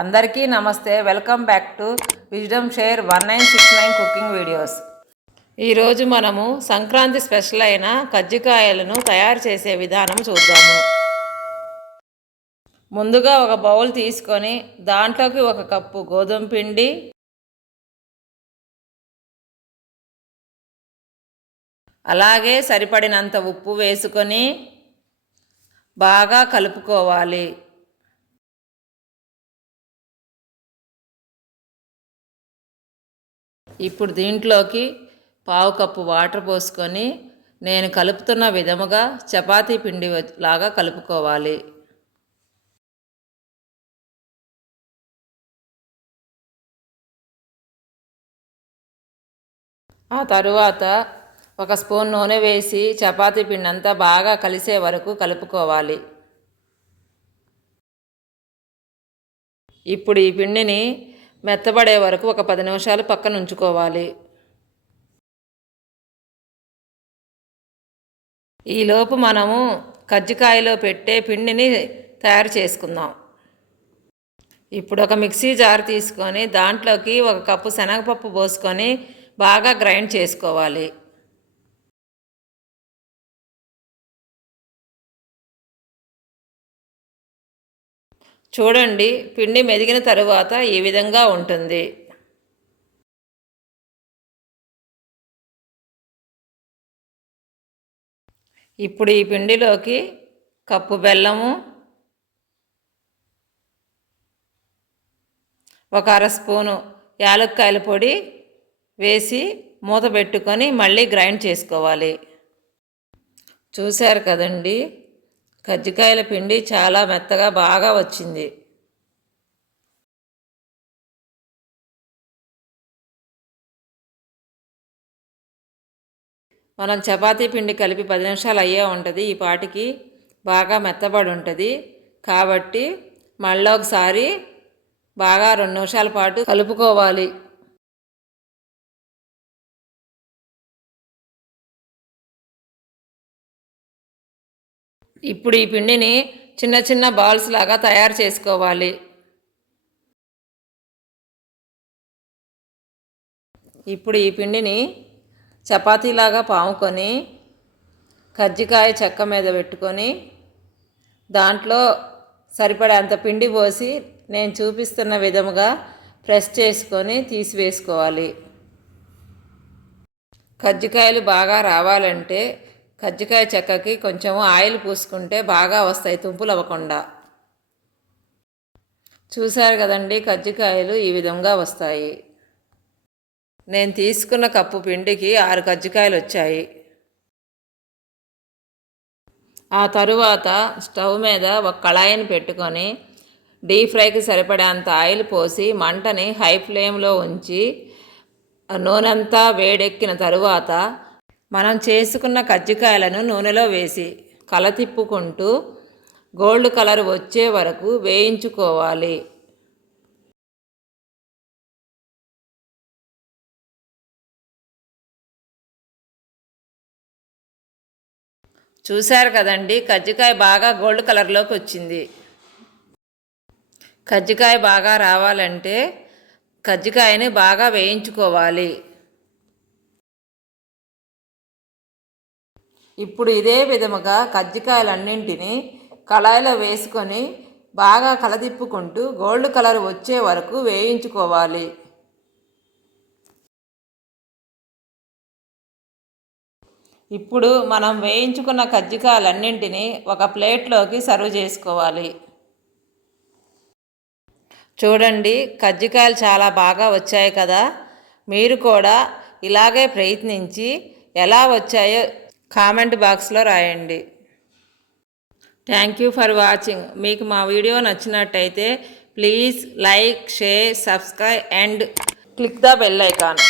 అందరికీ నమస్తే. Welcome back to wisdom share 1969 cooking videos. ఈరోజు మనము సంక్రాంతి స్పెషల్ అయిన కజ్జికాయలను తయారు చేసే విధానం చూద్దాము. ముందుగా ఒక బౌల్ తీసుకొని దాంట్లోకి 1 కప్పు గోధుమ పిండి, అలాగే సరిపడినంత ఉప్పు వేసుకొని బాగా కలుపుకోవాలి. ఇప్పుడు దీంట్లోకి 1/2 కప్పు వాటర్ పోసుకొని నేను కలుపుతున్న విధముగా చపాతీ పిండి లాగా కలుపుకోవాలి. ఆ తరువాత 1 స్పూన్ నూనె వేసి చపాతీ పిండి అంతా బాగా కలిసే వరకు కలుపుకోవాలి. ఇప్పుడు ఈ పిండిని మెత్తబడే వరకు ఒక 10 నిమిషాలు పక్కన ఉంచుకోవాలి. ఈలోపు మనము కజ్జికాయలో పెట్టే పిండిని తయారు చేసుకుందాం. ఇప్పుడు ఒక మిక్సీ జార్ తీసుకొని దాంట్లోకి 1 కప్పు శనగపప్పు పోసుకొని బాగా గ్రైండ్ చేసుకోవాలి. చూడండి, పిండి మెదిగిన తరువాత ఈ విధంగా ఉంటుంది. ఇప్పుడు ఈ పిండిలోకి కప్పు బెల్లము, 1 అర స్పూను యాలక్కాయల పొడి వేసి మూత పెట్టుకొని మళ్ళీ గ్రైండ్ చేసుకోవాలి. చూశారు కదండి, కజ్జికాయల పిండి చాలా మెత్తగా బాగా వచ్చింది. మనం చపాతీ పిండి కలిపి 10 నిమిషాలు అయ్యే ఉంటుంది. ఈ పాటికి బాగా మెత్తబడి ఉంటుంది. కాబట్టి మళ్ళీ ఒకసారి బాగా 2 నిమిషాల పాటు కలుపుకోవాలి. ఇప్పుడు ఈ పిండిని చిన్న చిన్న బాల్స్ లాగా తయారు చేసుకోవాలి. ఇప్పుడు ఈ పిండిని చపాతీలాగా పాముకొని కజ్జికాయ చెక్క మీద పెట్టుకొని దాంట్లో సరిపడేంత పిండి పోసి నేను చూపిస్తున్న విధముగా ప్రెస్ చేసుకొని తీసివేసుకోవాలి. కజ్జికాయలు బాగా రావాలంటే కజ్జికాయ చెక్కకి కొంచెం ఆయిల్ పూసుకుంటే బాగా వస్తాయి, తుంపులు అవ్వకుండా. చూశారు కదండి, కజ్జికాయలు ఈ విధంగా వస్తాయి. నేను తీసుకున్న కప్పు పిండికి 6 కజ్జికాయలు వచ్చాయి. ఆ తరువాత స్టవ్ మీద ఒక కళాయిని పెట్టుకొని డీప్ ఫ్రైకి సరిపడేంత ఆయిల్ పోసి మంటని హై ఫ్లేమ్లో ఉంచి నూనెంతా వేడెక్కిన తరువాత మనం చేసుకున్న కజ్జికాయలను నూనెలో వేసి కలతిప్పుకుంటూ గోల్డ్ కలర్ వచ్చే వరకు వేయించుకోవాలి. చూశారు కదండి, కజ్జికాయ బాగా గోల్డ్ కలర్లోకి వచ్చింది. కజ్జికాయ బాగా రావాలంటే కజ్జికాయని బాగా వేయించుకోవాలి. ఇప్పుడు ఇదే విధముగా కజ్జికాయలన్నింటినీ కళాయిలో వేసుకొని బాగా కలదిప్పుకుంటూ గోల్డ్ కలర్ వచ్చే వరకు వేయించుకోవాలి. ఇప్పుడు మనం వేయించుకున్న కజ్జికాయలన్నింటినీ ఒక ప్లేట్లోకి సర్వ్ చేసుకోవాలి. చూడండి, కజ్జికాయలు చాలా బాగా వచ్చాయి కదా. మీరు కూడా ఇలాగే ప్రయత్నించి ఎలా వచ్చాయో కామెంట్ బాక్స్లో రాయండి. Thank you for watching. మీకు మా వీడియో నచ్చినట్టయితే please like, share, subscribe and click the bell icon.